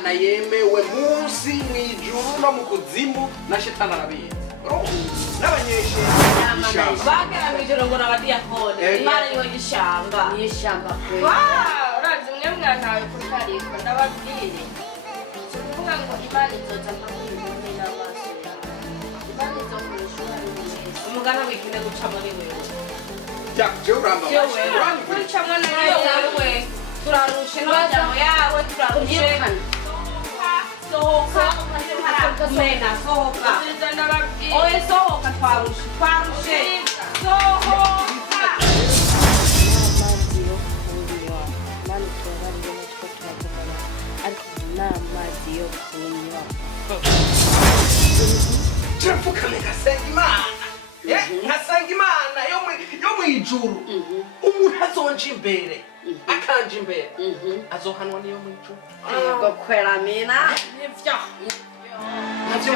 imana yemewe munsi mw'ijuru no mu kuzimu na shetani arabizi n'abanyeshuri bagera mw'ijoro ngo n'abadiyakoni imana niho y'ishamba urazi mwe mwantawe kutariko ndababwire kuvuga ngo imana izoza mpamwe n'amaso imana izokoresha umugana wikine guca muri wewe kuricamwo wewe turarushe n'amajambo yawe turarushe sohoka mena sohoka oye sohoka twarushe sohoka n'amazi yo kunywa turapfukame ngasenga imana nkasenga imana yo mw'ijuru umuntu azonja imbere akanja imbere azohanwa niyo mw'ijuru yego kwera mina navyo